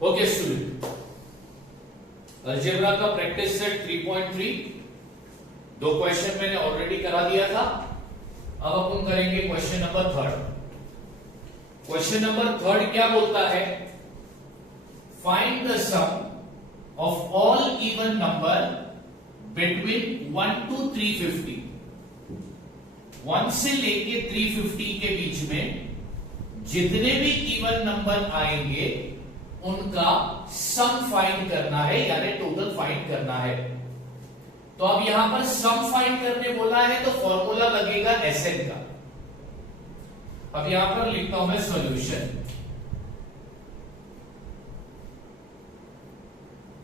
Okay student, algebra का practice set 3.3 दो question मैंने ऑलरेडी करा दिया था। अब अपन करेंगे question number third. Question number third क्या बोलता है? Find the sum of all even number between 1 to 350। 1 से लेके 350 के बीच में जितने भी इवन नंबर आएंगे उनका सम फाइंड करना है, यानी टोटल फाइंड करना है। तो अब यहां पर सम फाइंड करने बोला है तो फॉर्मूला लगेगा Sn का। अब यहां पर लिखता हूं मैं सॉल्यूशन।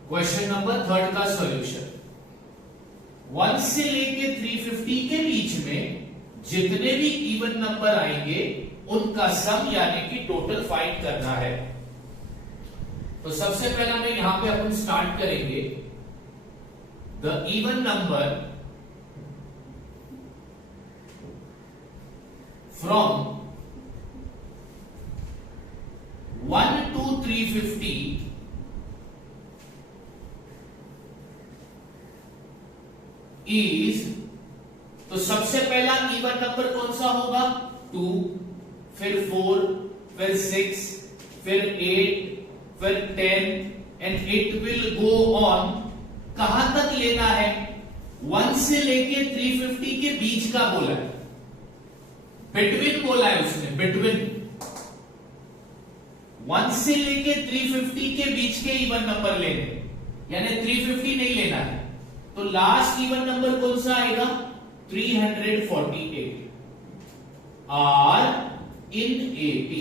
क्वेश्चन नंबर थर्ड का सॉल्यूशन। 1 से लेके 350 के बीच में जितने भी इवन नंबर आएंगे उनका सम यानी कि टोटल फाइंड करना है। तो सबसे पहला में यहां पे अपन स्टार्ट करेंगे the even number from 1 to 350 is, तो सबसे पहला इवन नंबर कौन सा होगा? 2, फिर 4, फिर 6, फिर 8, फिर 10 and it will go on. कहां तक लेना है? 1 से लेके 350 के बीच का बोला है, बिटवीन बोला है उसने, बिटवीन 1 से लेके 350 के बीच के इवन नंबर लेने, यानी 350 नहीं लेना है। तो लास्ट इवन नंबर कौन सा आएगा? 348 आर इन AP।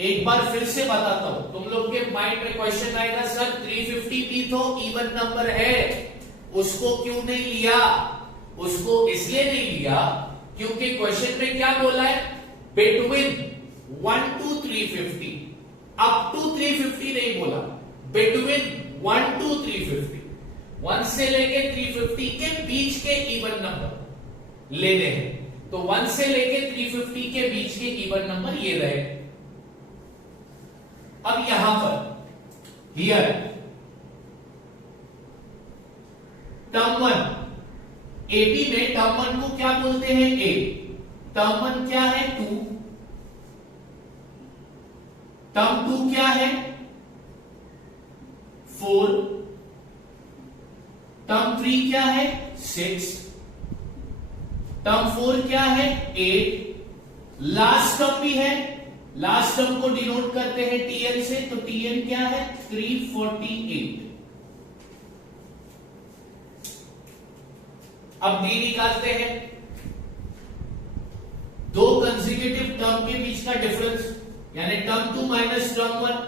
एक बार फिर से बताता हूं, तुम लोग के माइंड में क्वेश्चन आएगा, सर 350 भी तो इवन नंबर है, उसको क्यों नहीं लिया? उसको इसलिए नहीं लिया क्योंकि क्वेश्चन में क्या बोला है? बिटवीन 1 to 350, अप टू 350 नहीं बोला, बिटवीन 1 to 350। 1 से लेके 350 के बीच के इवन नंबर लेने हैं। तो 1 से लेके 350 के बीच के इवन नंबर ये रहे। अब यहां पर हियर टर्म 1 AP में टर्म 1 को क्या बोलते हैं? A। टर्म 1 क्या है? 2। टर्म 2 क्या है? 4। टर्म 3 क्या है? 6। टर्म 4 क्या है? 8। लास्ट टर्म भी है, लास्ट टर्म को डिनोट करते हैं TN से, तो TN क्या है? 348। अब D निकालते हैं। दो कंसेक्यूटिव टर्म के बीच का डिफरेंस, यानी टर्म 2 माइनस टर्म 1,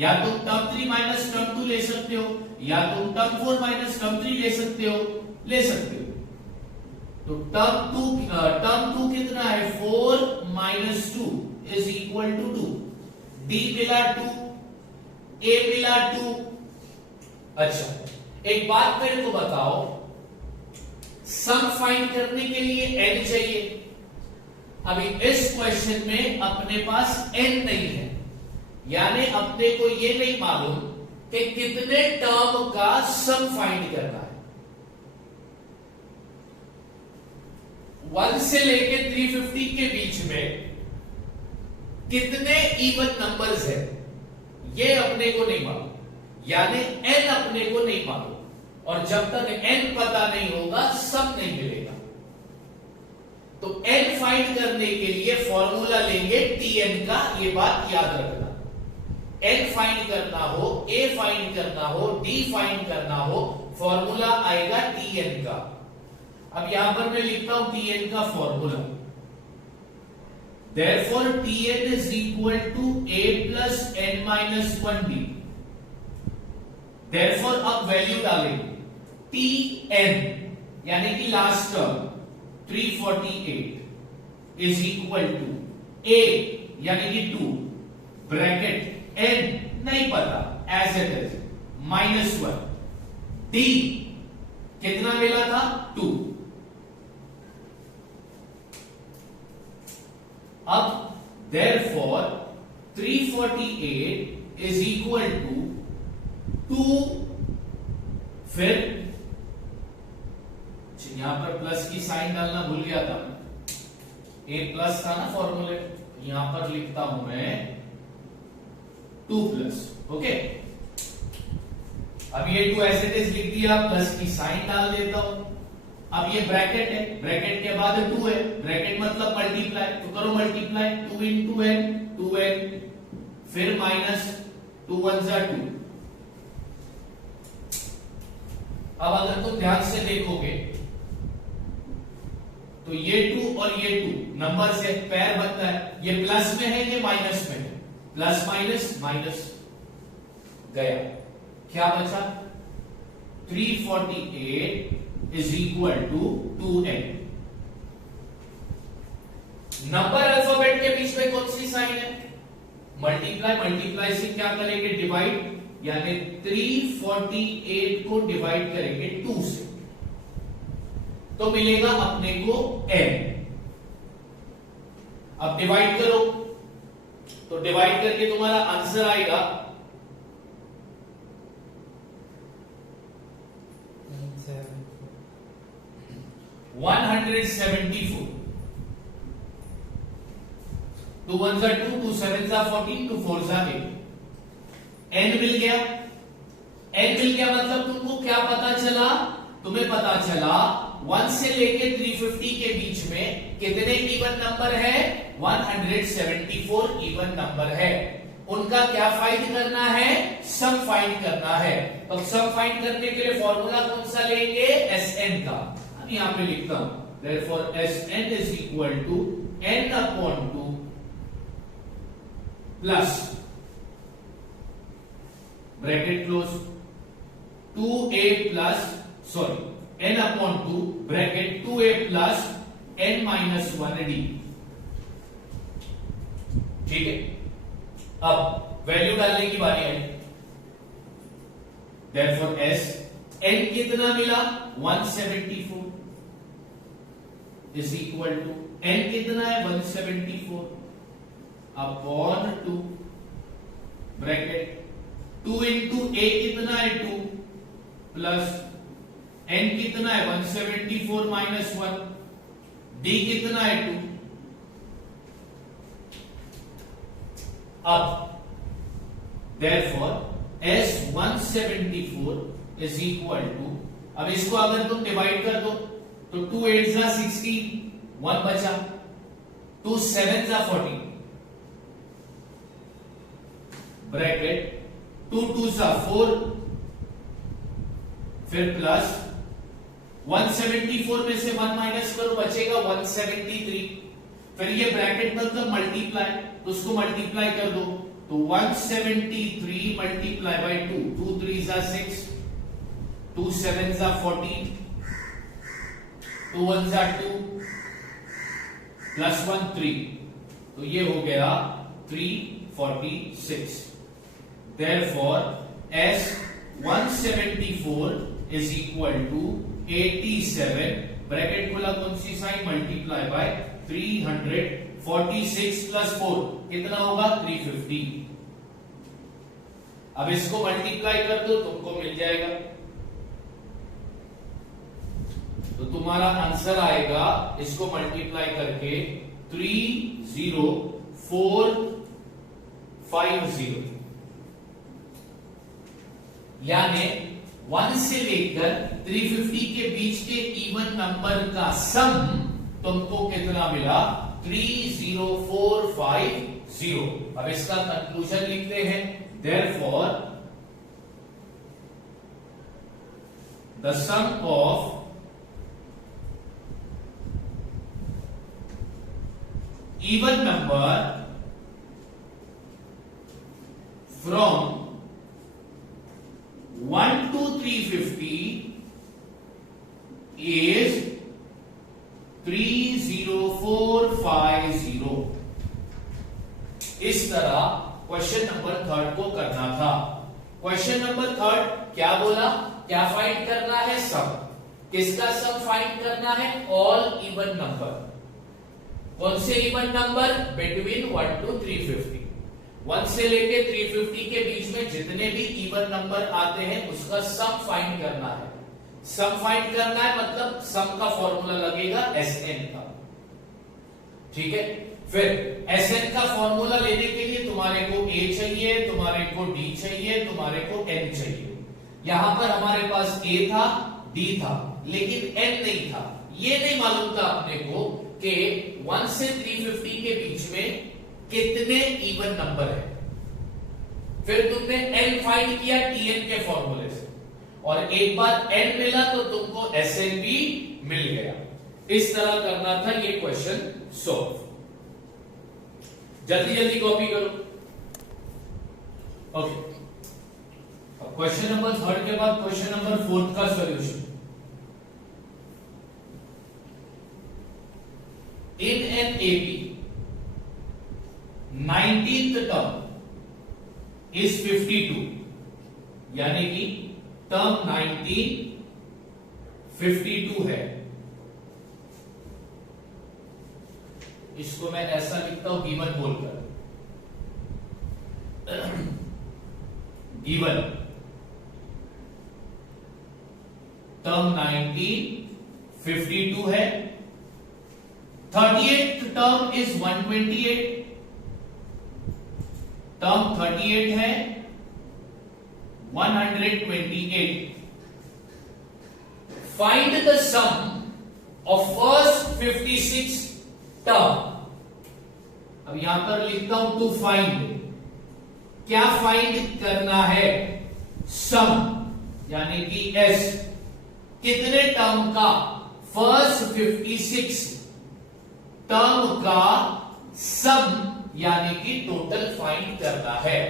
या तुम टर्म 3 माइनस टर्म 2 ले सकते हो, या तुम टर्म 4 माइनस टर्म 3 ले सकते हो, ले सकते हो। तो टर्म 2 कितना है? 4 minus 2 is equal to 2। D मिला 2, A मिला 2। अच्छा, एक बात मेरे को बताओ, सम फाइंड करने के लिए n चाहिए। अभी इस क्वेश्चन में अपने पास n नहीं है, यानी अपने को ये नहीं मालूम कि कितने टर्म का सम फाइंड करना है। 1 से लेके 350 के बीच में कितने इवन नंबर्स है ये अपने को नहीं मालूम, यानी n अपने को नहीं मालूम। और जब तक n पता नहीं होगा सम नहीं मिलेगा। तो n फाइंड करने के लिए फॉर्मूला लेंगे Tn का, ये बात याद रखना। n फाइंड करना हो, A फाइंड करना हो, D फाइंड करना हो, फॉर्मूला आएगा Tn का। अब यहां पर मैं लिखता हूं Tn का formula. Therefore Tn is equal to A plus n minus 1D। Therefore अब वैल्यू डालेंगे Tn यानी कि last term 348 is equal to A यानी कि 2 ब्रैकेट n नहीं पता एज इट इज -1, D कितना मिला था? 2। अब therefore 348 इज इक्वल टू 2, फिर यहां पर प्लस की साइन डालना भूल गया था, ए प्लस था ना फॉर्मूले, यहां पर लिखता हूं मैं 2 प्लस, ओके। अब ये 2 एज इट इज लिख दिया, प्लस की साइन डाल देता हूं। अब ये ब्रैकेट है, ब्रैकेट के बाद 2 है, ब्रैकेट मतलब मल्टीप्लाई, तो करो मल्टीप्लाई, 2 इंटू एन, 2n, फिर माइनस 2 1 जा 2। अब अगर तुम ध्यान से देखोगे तो ये 2 और ये 2 नंबर से पैर बनता है, ये प्लस में है, ये माइनस में है, प्लस माइनस माइनस गया, क्या बचा 348 is equal to 2n। Number alphabet के बीच में कौन सी साइन है, मल्टीप्लाई, मल्टीप्लाई से क्या करेंगे डिवाइड, यानी 348 को डिवाइड करेंगे 2 से तो मिलेगा अपने को n। अब डिवाइड करो, तो डिवाइड करके तुम्हारा आंसर आएगा 174। 2 1 जा 2, 2 7 जा 14, 2 4 जा 8, n मिल गया। n मिल गया मतलब तुमको क्या पता चला, तुम्हें पता चला 1 से लेके 350 के बीच में कितने इवन नंबर है, 174 इवन नंबर है। उनका क्या फाइंड करना है, सम फाइंड करना है। तो सम फाइंड करने के लिए फॉर्मूला कौन सा लेंगे, Sn का। अब यहां पे लिखता हूं, therefore Sn is equal to n upon 2 plus bracket close 2a plus sorry n upon 2 bracket 2a plus n minus 1d, ठीक है। अब वैल्यू डालने की बारी आई, therefore s n कितना मिला 174 इज इक्वल टू n कितना है 174 अपॉन 2 ब्रैकेट 2 इंटू a कितना है 2 प्लस n कितना है 174 माइनस 1, d कितना है 2। अब therefore s 174 is equal to, अब इसको अगर तुम डिवाइड कर दो तो 2 8 जा 16, 1 बचा, 2 7 जा 14 ब्रैकेट 2 2 जा 4, फिर प्लस 174 में से 1 माइनस करो बचेगा 173, फिर ये ब्रैकेट मतलब मल्टीप्लाई, तो उसको मल्टीप्लाई कर दो तो 173 मल्टीप्लाई बाय 2, 2 3 जा 6, 2 7 जा 14, 2 1 जा 2 प्लस 1 3, तो ये हो गया 346। Therefore S 174 is equal to 87 bracket खोला कौन सी साइन मल्टीप्लाई बाय 346 प्लस 4 कितना होगा 350। अब इसको मल्टीप्लाई कर दो तुमको मिल जाएगा, तो तुम्हारा आंसर आएगा इसको मल्टीप्लाई करके 30450, यानी 1 से लेकर 350 के बीच के इवन नंबर का सम तुमको कितना मिला 30450। अब इसका कंक्लूजन लिखते हैं, therefore the sum of even number from 1 to 350 is 30450। इस तरह क्वेश्चन नंबर 3 को करना था। क्वेश्चन नंबर 3 क्या बोला, क्या फाइंड करना है, सम। किसका सम फाइंड करना है, ऑल इवन नंबर। कौन से इवन नंबर, बिटवीन 1 to 350। 1 से लेके 350 के बीच में जितने भी इवन नंबर आते हैं उसका सम फाइंड करना है। सम फाइंड करना है मतलब सम का फॉर्मूला लगेगा Sn का, ठीक है। फिर Sn का फॉर्मूला लेने के लिए तुम्हारे को A चाहिए, तुम्हारे को D चाहिए, तुम्हारे को N चाहिए। यहां पर हमारे पास A था, D था, लेकिन N नहीं था। ये नहीं मालूम था अपने को कि 1 से 350 के बीच में कितने इवन नंबर है। फिर तुमने N फाइंड किया Tn के फॉर्मूले से, और एक बार N मिला तो तुमको Sn भी मिल गया। इस तरह करना था ये क्वेश्चन सॉल्व। जल्दी जल्दी कॉपी करो। ओके, अब क्वेश्चन नंबर 3 के बाद क्वेश्चन नंबर 4 का solution. In an AP, 19th term is 52, यानी कि टर्म 19 52 है। इसको मैं ऐसा लिखता हूं गिवन बोलकर, गिवन टर्म 19 52 है। 38th टर्म इज 128, टर्म 38 है 128। Find the sum of first 56 term. अब यहां पर लिखता हूं टू फाइंड। क्या फाइंड करना है? सम, यानी कि S कितने टर्म का? फर्स्ट 56 टर्म का सम, यानी कि टोटल फाइंड करना है।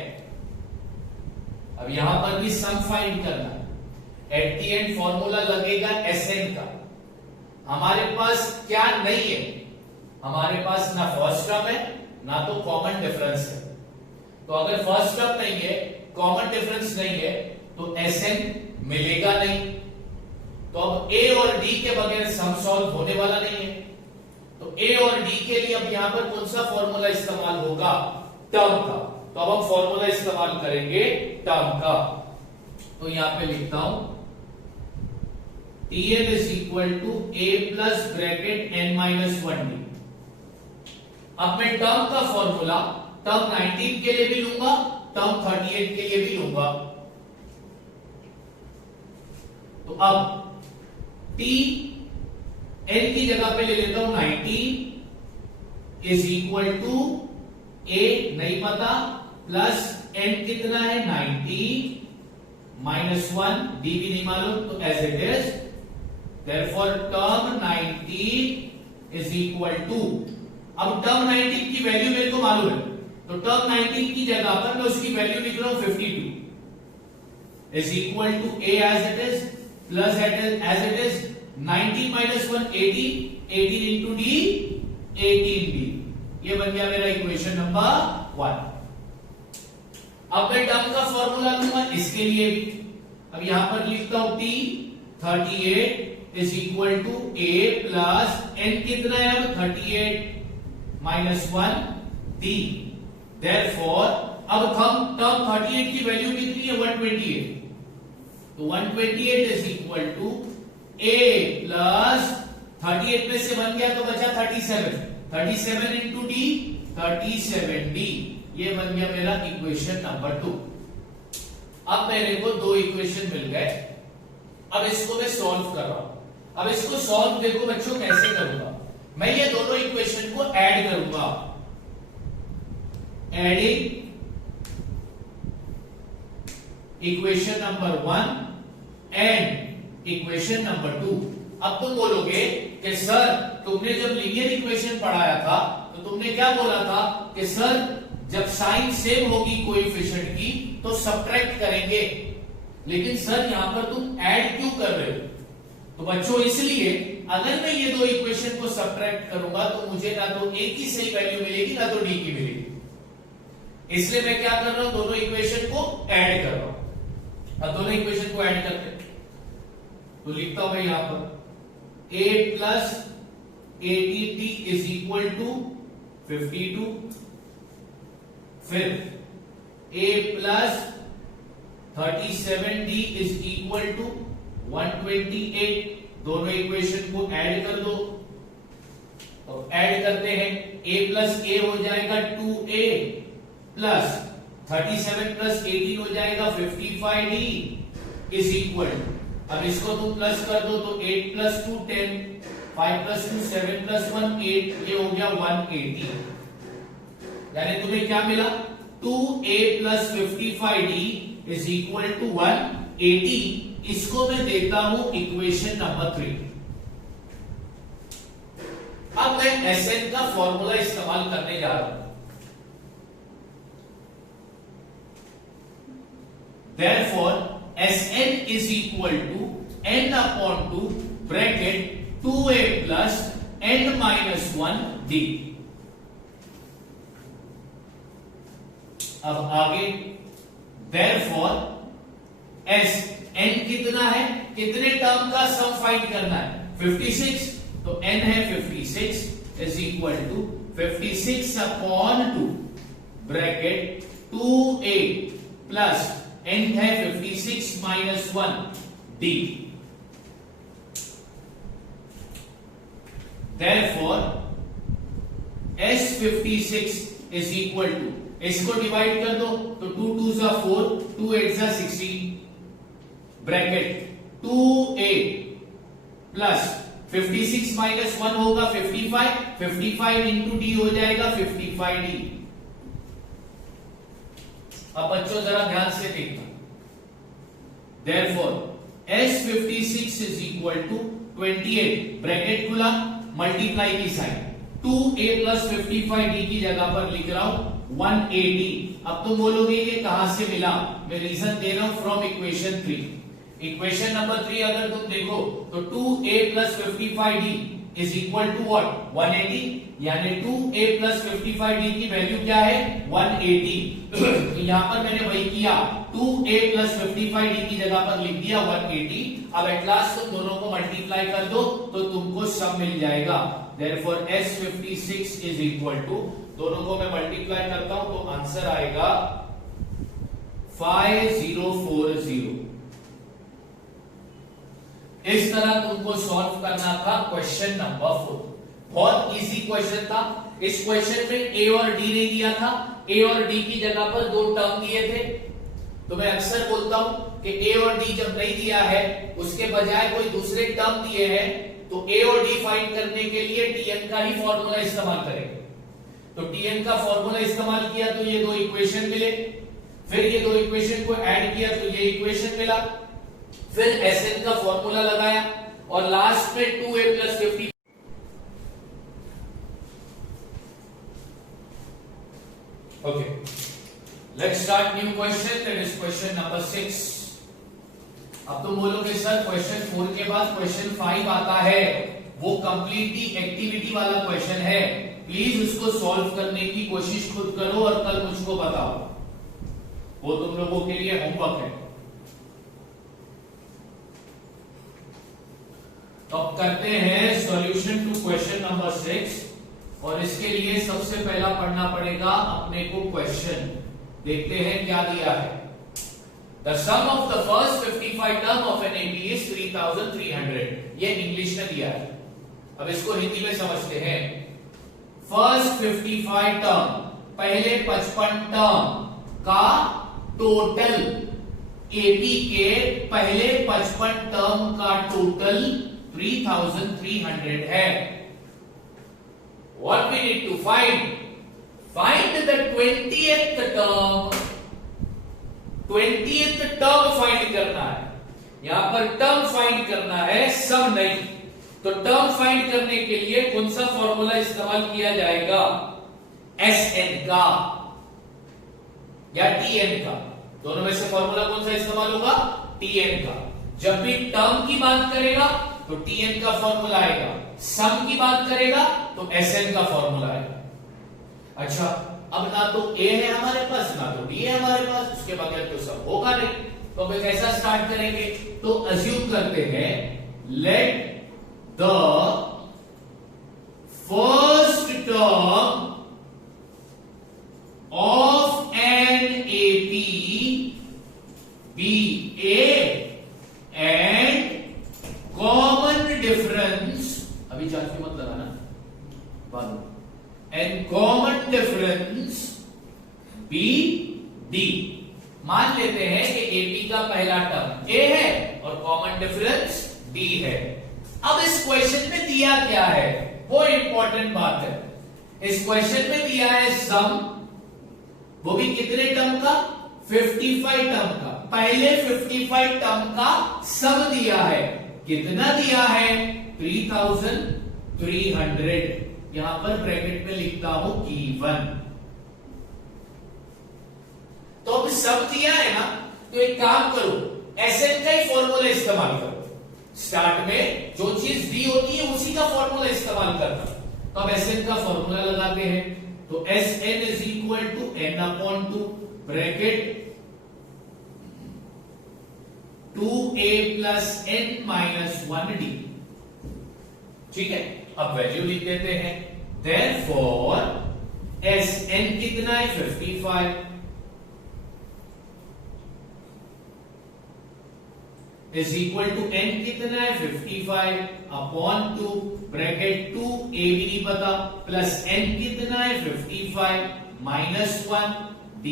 अब यहां पर भी सम फाइंड करना है। एट द एंड फॉर्मूला लगेगा Sn का। हमारे पास क्या नहीं है? हमारे पास ना फर्स्ट टर्म है ना तो कॉमन डिफरेंस है। तो अगर फर्स्ट टर्म नहीं है, कॉमन डिफरेंस नहीं है, तो Sn मिलेगा नहीं। तो अब A और D के बगैर सम सॉल्व होने वाला नहीं है। तो A और D के लिए अब यहां पर कौन सा फॉर्मूला इस्तेमाल होगा? टर्म का। तो अब हम फॉर्मूला इस्तेमाल करेंगे टर्म का। तो यहां पे लिखता हूं Tn is equal to A plus bracket N minus 1D। अब मैं टर्म का फॉर्मूला टर्म 19 के लिए भी लूंगा, टर्म 38 के लिए भी लूंगा। तो अब T N की जगह पे ले लेता हूं 19 इज इक्वल टू A नहीं पता, प्लस N कितना है 90 माइनस 1, D भी नहीं मालूम, तो as it is. Therefore term 19 is equal to, अब टर्म 19 की वैल्यू मेरे को मालूम है, तो टर्म 19 की जगह पर मैं उसकी वैल्यू लिख रहा हूं 52 is equal to A as it is plus as it is 90 minus 1 18, 18 into D 18D। ये बन गया मेरा इक्वेशन नंबर 1। अब मैं टर्म का फॉर्मूला लूंगा इसके लिए भी। अब यहां पर लिखता हूं T 38 is equal to A plus N कितना है अब 38 माइनस 1 D। देयरफॉर अब हम टर्म 38 की वैल्यू कितनी है 128, तो 128 is equal to A plus 38 में से बन गया तो बचा 37 इंटू D 37D। ये बन गया मेरा इक्वेशन नंबर 2। अब मेरे को दो इक्वेशन मिल गए। अब इसको मैं सॉल्व कर रहा हूं। अब इसको सॉल्व देखो बच्चों कैसे करूंगा। मैं ये दोनों इक्वेशन को ऐड करूंगा, adding equation number 1 and equation number 2। अब तुम बोलोगे कि सर तुमने जब लीनियर इक्वेशन पढ़ाया था तो तुमने क्या बोला था कि सर जब साइन सेम होगी कोएफिशिएंट की तो सब्ट्रैक्ट करेंगे, लेकिन सर यहां पर तुम ऐड क्यों कर रहे हो? तो बच्चों इसलिए अगर मैं ये दो इक्वेशन को सब्ट्रैक्ट करूंगा तो मुझे ना तो A की सही वैल्यू मिलेगी ना तो D की मिलेगी। इसलिए मैं क्या कर रहा हूं, दोनों इक्वेशन को ऐड कर रहा हूं। अब दोनों इक्वेशन को ऐड करते हैं तो लिखता हूं मैं यहां पर A plus 80t is equal to 52, फिर a plus 37d is equal to 128। दोनों इक्वेशन को ऐड कर दो। तो ऐड करते हैं, a प्लस a हो जाएगा 2a प्लस 37 प्लस 18 हो जाएगा 55d इज इक्वल। अब इसको तुम प्लस कर दो तो 8 प्लस 2 10, 5 प्लस 2 7 प्लस 1 8, ये हो गया 180। यानी तुम्हें क्या मिला, 2a plus 55d is equal to 180। इसको मैं देता हूं इक्वेशन नंबर 3। अब मैं Sn का फॉर्मूला इस्तेमाल करने जा रहा हूं। Therefore, Sn is equal to n upon 2 bracket 2a plus n minus 1 d। अब आगे, therefore S n कितना है, कितने टर्म का सम फाइंड करना है, 56। तो n है 56 is equal to 56 upon 2 bracket 2a plus n है 56 minus 1 d। Therefore S56 is equal to, इसको डिवाइड कर दो तो 2 2 जा 4, 2 8 जा 16 ब्रैकेट 2a प्लस 56 माइनस 1 होगा 55, 55 इंटू डी हो जाएगा 55d। अब बच्चों जरा ध्यान से देखना। Therefore S56 is equal to 28 bracket खुला, मल्टीप्लाई की साइन 2a प्लस 55d की जगह पर लिख रहा हूं 180। अब तुम बोलोगे ये कहां से मिला, मैं रीजन दे रहा हूं फ्रॉम इक्वेशन 3। इक्वेशन नंबर 3 अगर तुम देखो तो 2a plus 55d is equal to what, 180। यानी 2a प्लस 55d की वैल्यू क्या है, 180। तो यहां पर मैंने वही किया, 2a प्लस 55d की जगह पर लिख दिया 180। अब एट लास्ट तुम दोनों को मल्टीप्लाई कर दो तो तुमको सब मिल जाएगा। Therefore S56 is equal to, दोनों को मैं मल्टीप्लाई करता हूं तो आंसर आएगा 5040। इस तरह तुमको सॉल्व करना था क्वेश्चन नंबर 4। बहुत इजी क्वेश्चन था। इस क्वेश्चन में a और d नहीं दिया था, a और d की जगह पर दो टर्म दिए थे। तो मैं अक्सर बोलता हूं कि a और d जब नहीं दिया है उसके बजाय कोई दूसरे टर्म दिए हैं तो a और d फाइंड करने के लिए tn का ही फॉर्मूला इस्तेमाल करेंगे। तो tn का फॉर्मूला इस्तेमाल किया तो ये दो इक्वेशन मिले, फिर ये दो इक्वेशन को ऐड किया तो ये इक्वेशन मिला, फिर Sn का फॉर्मूला लगाया और लास्ट में 2a plus 50। Okay, let's start new question. That is question number 6। अब तुम बोलोगे सर क्वेश्चन 4 के बाद क्वेश्चन 5 आता है, वो कंप्लीटली एक्टिविटी वाला क्वेश्चन है। प्लीज उसको सॉल्व करने की कोशिश खुद करो और कल मुझको बताओ, वो तुम लोगों के लिए होमवर्क है। तो अब करते हैं सॉल्यूशन टू क्वेश्चन नंबर 6 और इसके लिए सबसे पहला पढ़ना पड़ेगा अपने को क्वेश्चन। देखते हैं क्या दिया है। The sum of the first 55 term of an AB is 3300। ये इंग्लिश में दिया है, अब इसको हिंदी में समझते हैं। फर्स्ट 55 टर्म, पहले 55 टर्म का टोटल, एपी के पहले 55 टर्म का टोटल 3300 है। What we need to find? Find the 20th term। 20th term find करना है, यहां पर टर्म फाइंड करना है, सब नहीं। तो टर्म फाइंड करने के लिए कौन सा फॉर्मूला इस्तेमाल किया जाएगा, Sn का या Tn का? दोनों में से फॉर्मूला कौन सा इस्तेमाल होगा, Tn का। जब भी टर्म की बात करेगा तो Tn का फॉर्मूला आएगा, सम की बात करेगा तो Sn का फॉर्मूला आएगा। अच्छा, अब ना तो A है हमारे पास ना तो D है हमारे पास, उसके बगैर तो सब होगा नहीं। तो अब कैसा स्टार्ट करेंगे, तो अज्यूम करते हैं let the first term of an AP be d. मान लेते हैं कि एपी का पहला टर्म ए है और कॉमन डिफरेंस डी है। अब इस क्वेश्चन में दिया क्या है, वो इंपॉर्टेंट बात है। इस क्वेश्चन में दिया है सम, वो भी कितने टर्म का, 55 टर्म का। पहले 55 टर्म का सम दिया है, कितना दिया है, 3300। यहां पर ब्रैकेट में लिखता हूं गिवन। तो अब सम दिया है ना, तो एक काम करो, एसएन का ही फॉर्मूला इस्तेमाल करो। स्टार्ट में जो चीज दी होती है उसी का फॉर्मूला इस्तेमाल करना। तो अब एसएन का फॉर्मूला लगाते हैं। तो S n is equal to n upon 2 bracket 2a plus n minus 1d। ठीक है, अब वैल्यू लिख देते हैं। देयरफॉर एस एन कितना है, 55 इज इक्वल टू n कितना है, 55 अपॉन 2 ब्रैकेट 2 a भी नहीं पता प्लस n कितना है, 55 minus 1 d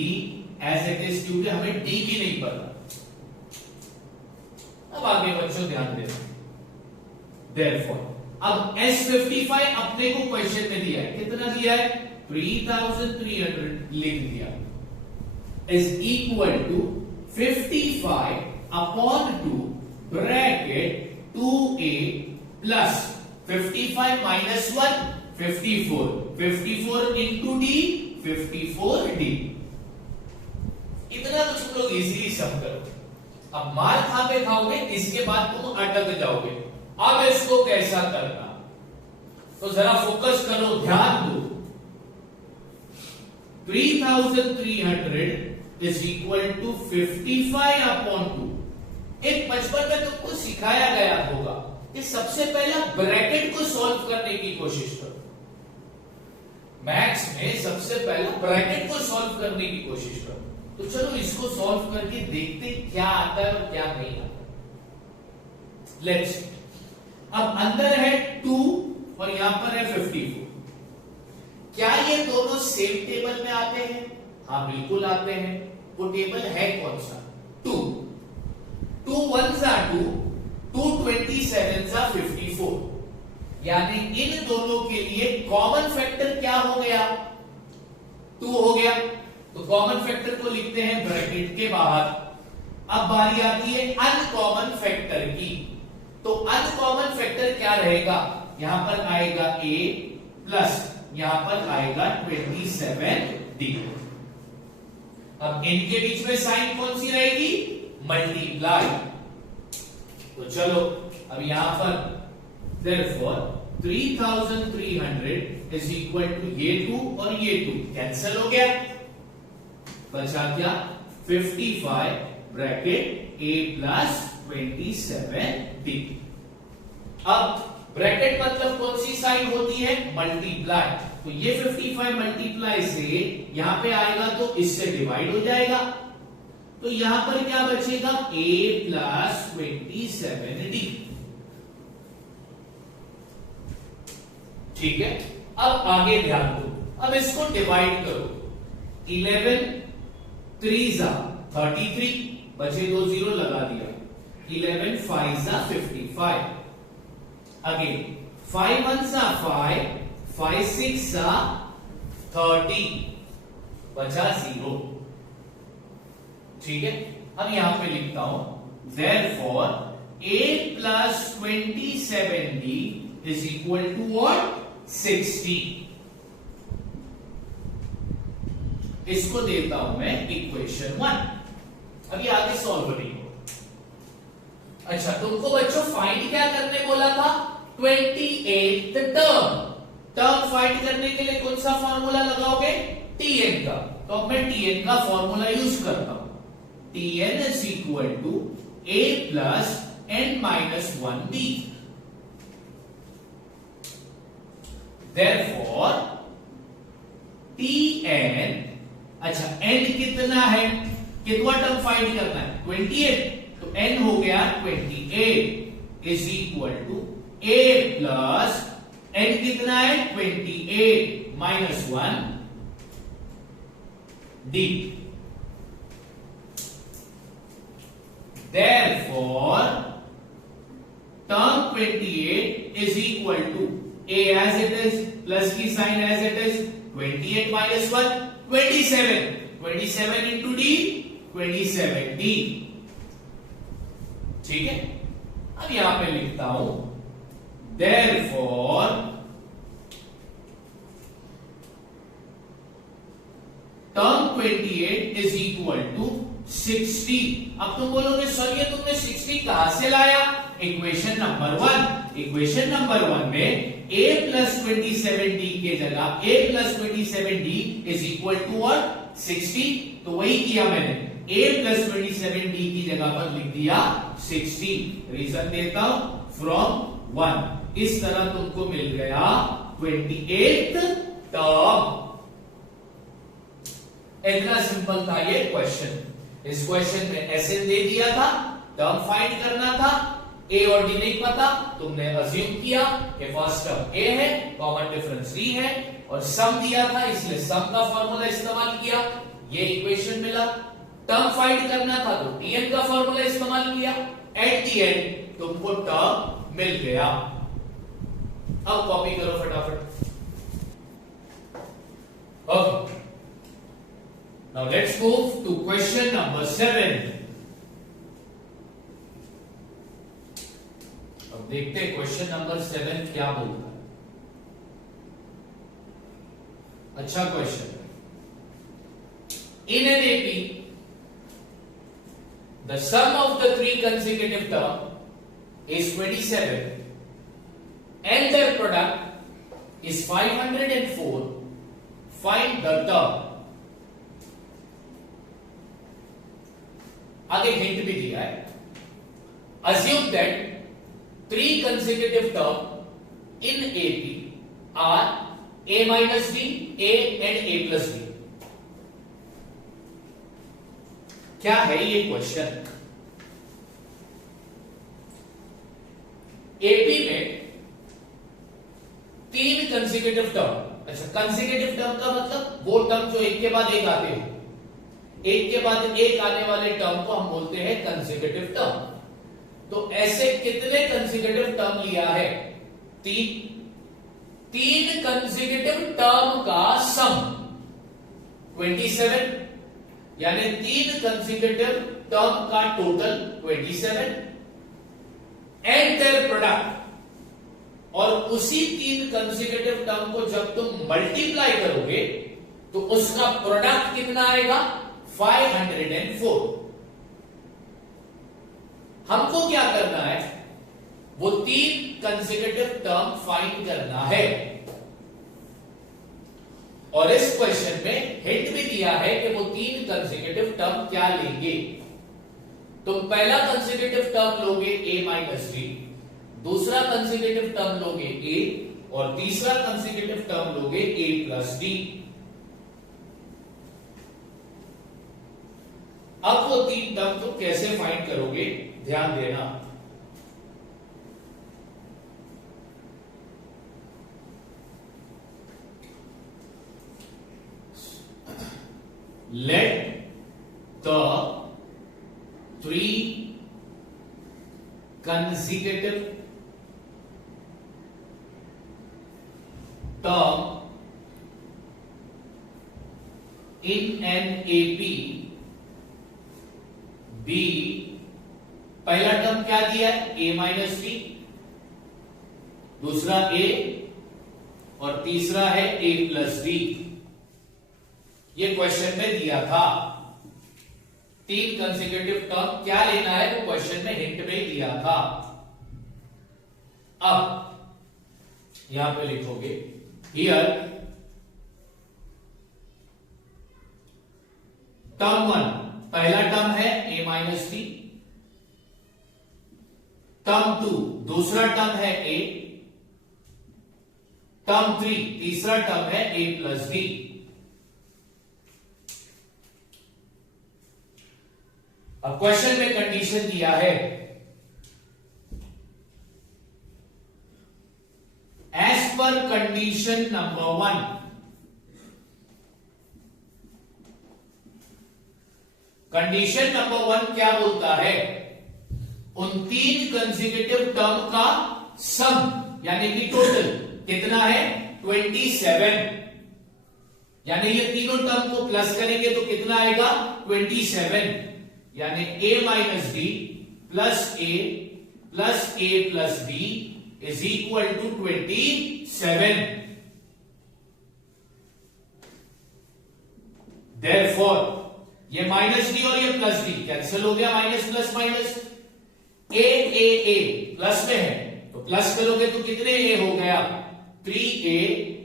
as it is, क्योंकि हमें d भी नहीं पता। अब आगे बच्चों ध्यान देना। देयरफॉर अब S55 अपने को क्वेश्चन में दिया है, कितना दिया है, 3300 लिख दिया, is equal to 55 upon 2 bracket 2a plus 55 minus 1 54 into d 54d। इतना तो तुम लोग इजीली सम करो। अब मार कहां पे खाओगे, इसके बाद तुम अटक जाओगे। अब इसको कैसा करना, तो जरा फोकस करो, ध्यान दो। 3300 इज इक्वल टू 55 अपॉन 2। एक बचपन में तुमको सिखाया गया होगा कि सबसे पहला ब्रैकेट को सॉल्व करने की कोशिश करो। मैथ्स में सबसे पहला ब्रैकेट को सॉल्व करने की कोशिश करो। तो चलो इसको सॉल्व करके देखते क्या आता है और क्या नहीं आता। लेट्स, अब अंदर है 2 और यहां पर है 54। क्या ये दोनों सेम टेबल में आते हैं? हाँ बिल्कुल आते हैं। वो टेबल है कौन सा, 2 1s are 2 2 27s are 54। यानी इन दोनों के लिए कॉमन फैक्टर क्या हो गया, 2 हो गया। तो कॉमन फैक्टर को लिखते हैं ब्रैकेट के बाहर। अब बारी आती है अनकॉमन फैक्टर की। तो अनकॉमन फैक्टर क्या रहेगा, यहां पर आएगा a प्लस यहां पर आएगा 27d। अब इनके बीच में साइन कौन सी रहेगी, मल्टीप्लाई। तो चलो अब यहां पर देयरफॉर 3300 इज इक्वल टू ये 2 और ये 2 कैंसिल हो गया, बचा क्या, 55 ब्रैकेट a प्लस 27d। अब ब्रैकेट मतलब कौन सी साइन होती है, मल्टीप्लाई। तो ये 55 मल्टीप्लाई से यहां पे आएगा तो इससे डिवाइड हो जाएगा। तो यहां पर क्या बचेगा, a प्लस 27d। ठीक है, अब आगे ध्यान दो। अब इसको डिवाइड करो, 11 3s 33, बचे 2 0 लगा दिया, 11 5s 55। अगेन 5 1s 5, 5 6s 30, बचा 0। ठीक है, अब यहां पे लिखता हूं therefore a plus 27d is equal to what, 60। इसको देता हूं मैं इक्वेशन 1। अभी आगे सॉल्व नहीं हो। अच्छा, तुमको बच्चों फाइंड क्या करने बोला था, 28th टर्म फाइंड करने के लिए कौन सा फॉर्मूला लगाओगे, tn का। तो अब मैं tn का फॉर्मूला यूज करता हूं। tn is equal to a plus n minus 1d। Therefore tn, अच्छा n कितना है, कितना टर्म फाइंड करना है, 28। तो n हो गया 28 is equal to a plus n कितना है, 28 minus 1 d. Therefore, term 28 is equal to A as it is, plus की sign as it is, 28 minus 1, 27. 27 into D, 27D। ठीक है, अब यहां पे लिखता हूं Therefore, term 28 is equal to 60। अब तुम बोलोगे सर ये तुमने 60 कहां से लाया? Equation number 1। इक्वेशन नंबर 1 में a प्लस 27d के जगह a plus 27d is equal to और 60, तो वही किया मैंने, a प्लस 27d की जगह पर लिख दिया 60। रीजन देता हूं फ्रॉम 1। इस तरह तुमको मिल गया 28th टर्म। इतना सिंपल था ये क्वेश्चन। इस क्वेश्चन में एसएन दे दिया था, टर्म फाइंड करना था, ए और डी नहीं पता, तुमने अज्यूम किया कि फर्स्ट टर्म ए है, कॉमन डिफरेंस डी है, और सम दिया था इसलिए सम का फॉर्मूला इस्तेमाल किया, ये इक्वेशन मिला। टर्म फाइंड करना था तो टीएन का फॉर्मूला इस्तेमाल किया, एट दी एंड तुमको टर्म मिल गया। अब कॉपी करो फटाफट। Okay, now let's move to question number 7। अब देखते हैं क्वेश्चन नंबर 7 क्या बोलता है। अच्छा question. In an AP, the sum of the three consecutive term is 27 and their product is 504. Find the term। आगे हिंट भी दिया है। Assume that three consecutive terms in AP are A minus D, A and A plus D। क्या है ये question? AP में तीन consecutive term. अच्छा, कंसेक्यूटिव टर्म का मतलब वो टर्म जो एक के बाद एक आते हो, एक के बाद एक आने वाले टर्म को हम बोलते हैं कंसेक्यूटिव टर्म। तो ऐसे कितने कंसेक्यूटिव टर्म लिया है? तीन कंसेक्यूटिव टर्म का सम 27, यानी तीन कंसेक्यूटिव टर्म का टोटल 27 एंड देयर प्रोडक्ट, और उसी तीन कंसेक्यूटिव टर्म को जब तुम मल्टीप्लाई करोगे तो उसका प्रोडक्ट कितना आएगा? 504। हमको क्या करना है? वो तीन कंसेक्यूटिव टर्म फाइंड करना है, और इस क्वेश्चन में हिंट भी दिया है कि वो तीन कंसेक्यूटिव टर्म क्या लेंगे। तुम पहला कंसेक्यूटिव टर्म लोगे a माइनस डी, दूसरा कंसेक्यूटिव टर्म लोगे a, और तीसरा कंसेक्यूटिव टर्म लोगे a प्लस डी। अब वो तीन टर्म तुम कैसे फाइंड करोगे, ध्यान देना। Let the three consecutive term in an AP B, पहला टर्म क्या दिया है? a माइनस डी, दूसरा a और तीसरा है a प्लस डी। ये क्वेश्चन में दिया था। तीन कंसेक्यूटिव टर्म क्या लेना है वो क्वेश्चन में हिंट में दिया था। अब यहां पे लिखोगे हियर टर्म 1 पहला टर्म है a माइनस डी, टर्म 2 दूसरा टर्म है a, टर्म 3 तीसरा टर्म है a प्लस डी। अब क्वेश्चन में कंडीशन दिया है as per condition number 1 condition number 1 क्या बोलता है, उन 3 कंसेक्यूटिव टर्म का सम यानी कि टोटल कितना है 27, यानी ये तीनों टर्म को प्लस करेंगे तो कितना आएगा 27, यानी a minus B plus A plus B is equal to 27। Therefore ये माइनस डी और ये प्लस डी कैंसिल हो गया, minus plus minus, A plus में है तो प्लस करोगे तो कितने ए हो गया 3a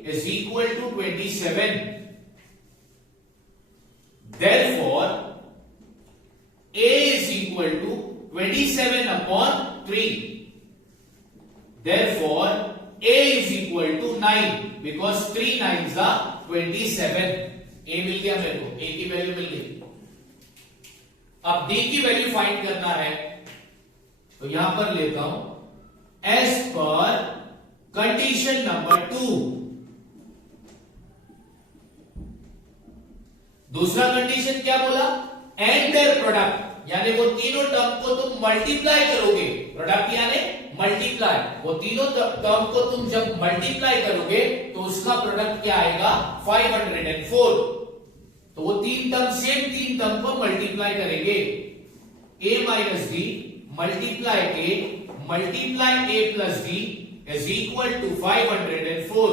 is equal to 27। Therefore, a is equal to 27 upon 3. Therefore, a is equal to 9 because 3 9s are 27. a मिल गया मेरे को, a की वैल्यू मिल गई। अब d की वैल्यू फाइंड करना है तो यहां पर लेता हूं as per कंडीशन नंबर 2। दूसरा कंडीशन क्या बोला, एंड देयर प्रोडक्ट, यानी वो तीनों टर्म को तुम मल्टीप्लाई करोगे, प्रोडक्ट यानी मल्टीप्लाई, वो तीनों टर्म को तुम जब मल्टीप्लाई करोगे तो उसका प्रोडक्ट क्या आएगा 504। तो वो तीन टर्म सेम तीन टर्म को मल्टीप्लाई करेंगे, a minus d multiply a plus d is equal to 504।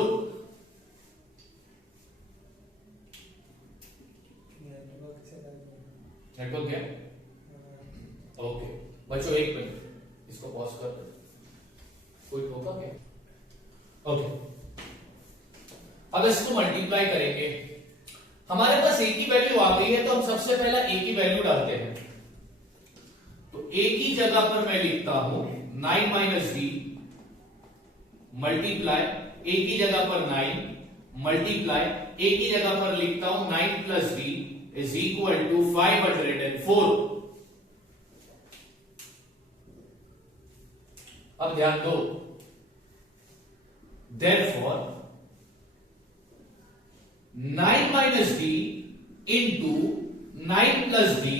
Network क्या ओके बच्चों, एक मिनट इसको पॉज कर दो, कोई होगा क्या? ओके, अब इसको मल्टीप्लाई करेंगे, हमारे पास a की वैल्यू आ गई है तो हम सबसे पहला a की वैल्यू डालते हैं। तो a की जगह पर मैं लिखता हूं 9 माइनस डी मल्टीप्लाई a की जगह पर 9 मल्टीप्लाई a की जगह पर लिखता हूं 9 plus D is equal to 504। अब ध्यान दो, therefore 9 minus d into 9 plus d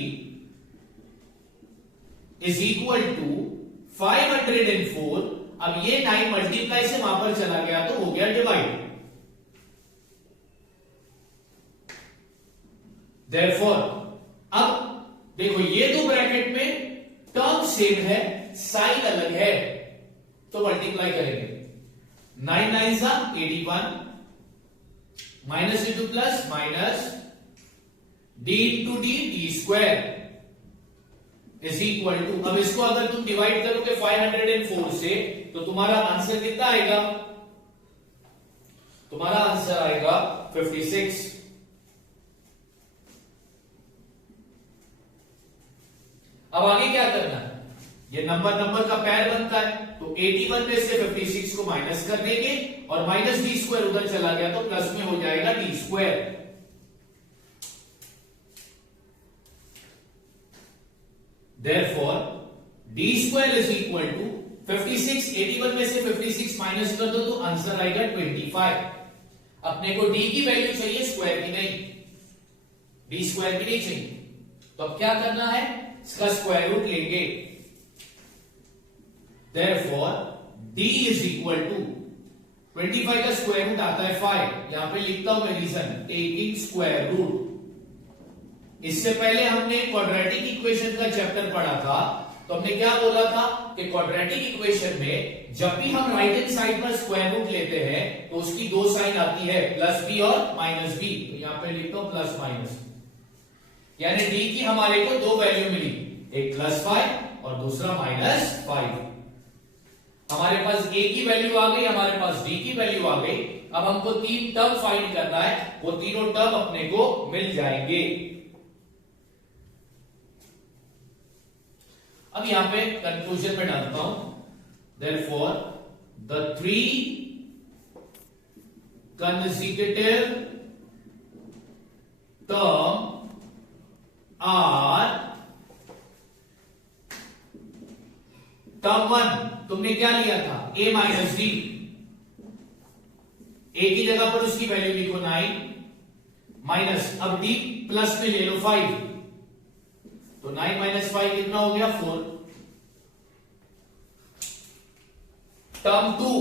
is equal to 504। अब ये 9 मल्टीप्लाई से वहां पर चला गया तो हो गया डिवाइड। Therefore, अब देखो ये दो ब्रैकेट में टर्म सेम है, साइन अलग है, तो मल्टीप्लाई करेंगे 9 9s are 81 minus into plus minus d into d square is equal to, अब इसको अगर तुम डिवाइड करोगे 504 से तो तुम्हारा आंसर कितना आएगा, तुम्हारा आंसर आएगा 56। अब आगे क्या करना है, ये नंबर का पैर बनता है तो 81 में से 56 को माइनस कर देंगे और माइनस डी स्क्वायर उधर चला गया तो प्लस में हो जाएगा d square. Therefore, d square is equal to 56, 81 में से 56 माइनस कर दो तो आंसर आएगा 25। अपने को d की वैल्यू चाहिए, स्क्वायर की नहीं, d स्क्वायर की नहीं चाहिए, तो अब क्या करना है, इसका स्क्वायर रूट लेंगे। Therefore, d is equal to 25 का स्क्वायर रूट आता है 5, यहां पे लिखता हूं मैं रीजन, टेकिंग स्क्वायर रूट। इससे पहले हमने क्वाड्रेटिक इक्वेशन का चैप्टर पढ़ा था, तो हमने क्या बोला था कि क्वाड्रेटिक इक्वेशन में जब भी हम राइट हैंड साइड पर स्क्वायर रूट लेते हैं तो उसकी दो साइन आती है, प्लस बी और माइनस बी, तो यहां पे लिखता हूं प्लस माइनस, यानी d की हमारे को दो वैल्यू मिली, एक +5 और दूसरा -5। हमारे पास a की वैल्यू आ गई, हमारे पास d की वैल्यू आ गई। अब हमको तीन टर्म फाइंड करना है, वो तीनों टर्म अपने को मिल जाएंगे। अब यहां पे कंक्लूजन में डालता हूं, therefore the three consecutive term are term 1 तुमने क्या लिया था, a माइनस डी, a की जगह पर उसकी वैल्यू लिखो 9 माइनस, अब d प्लस में ले लो 5, तो 9 माइनस 5 कितना हो गया 4। टर्म 2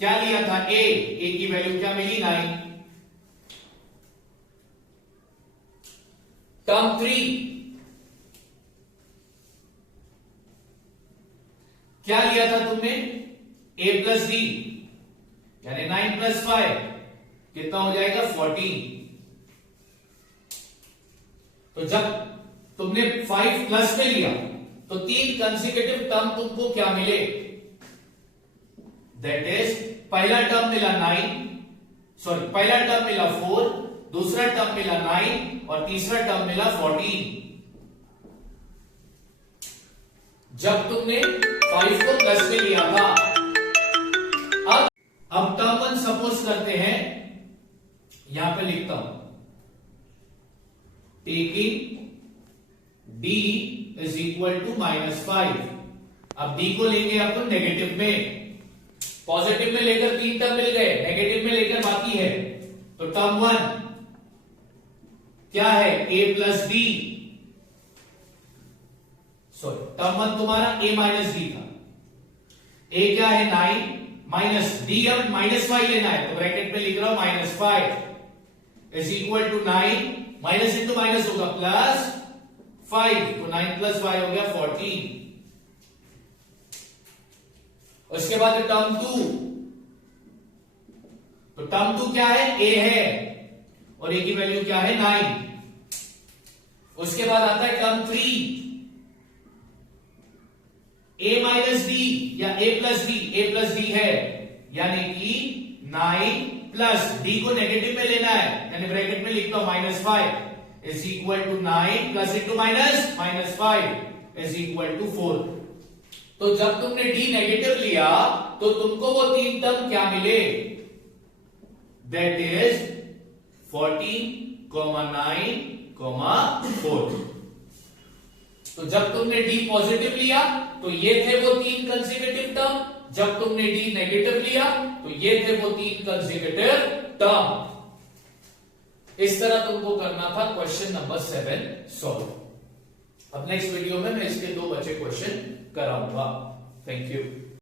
क्या लिया था a की वैल्यू क्या मिली 9। टर्म 3 क्या लिया था तुमने a प्लस डी यानी 9 प्लस 5 कितना हो जाएगा 14। तो जब तुमने 5 प्लस में लिया तो 3 कंसेक्यूटिव टर्म तुमको क्या मिले, दैट इज पहला टर्म मिला 9, सॉरी पहला टर्म मिला 4, दूसरा टर्म मिला 9 और तीसरा टर्म मिला 14। जब तुमने 5 को प्लस में लिया था। अब टर्म 1 सपोज करते हैं, यहां पे लिखता हूं taking d is equal to -5। अब डी को लेंगे अपन नेगेटिव में, पॉजिटिव में लेकर 3 टर्म मिल गए, नेगेटिव में लेकर बाकी है। तो टर्म 1 क्या है a plus D, sorry term 1 तुम्हारा a माइनस डी था। a क्या है 9 माइनस डी, अब -5 लेना है तो ब्रैकेट में लिख रहा हूं -5 is equal to 9 minus into minus होगा प्लस 5, तो 9 प्लस 5 हो गया 14। उसके बाद टर्म 2, तो टर्म 2 क्या है a है और a की वैल्यू क्या है 9। उसके बाद आता है टर्म 3 a माइनस डी या a प्लस डी है यानी कि 9 प्लस डी को नेगेटिव में लेना है यानी ब्रैकेट में लिखता हूं -5 is equal to 9 plus into minus -5 is equal to 4। तो जब तुमने डी नेगेटिव लिया तो तुमको वो 3 टर्म क्या मिले, दैट इज 14, 9, 4। तो जब तुमने डी पॉजिटिव लिया तो ये थे वो 3 कंसेक्यूटिव टर्म, जब तुमने डी नेगेटिव लिया तो ये थे वो 3 कंसेक्यूटिव टर्म। इस तरह तुमको करना था क्वेश्चन नंबर 7 सॉल्व। अब नेक्स्ट वीडियो में मैं इसके 2 बचे क्वेश्चन कराऊंगा। Thank you.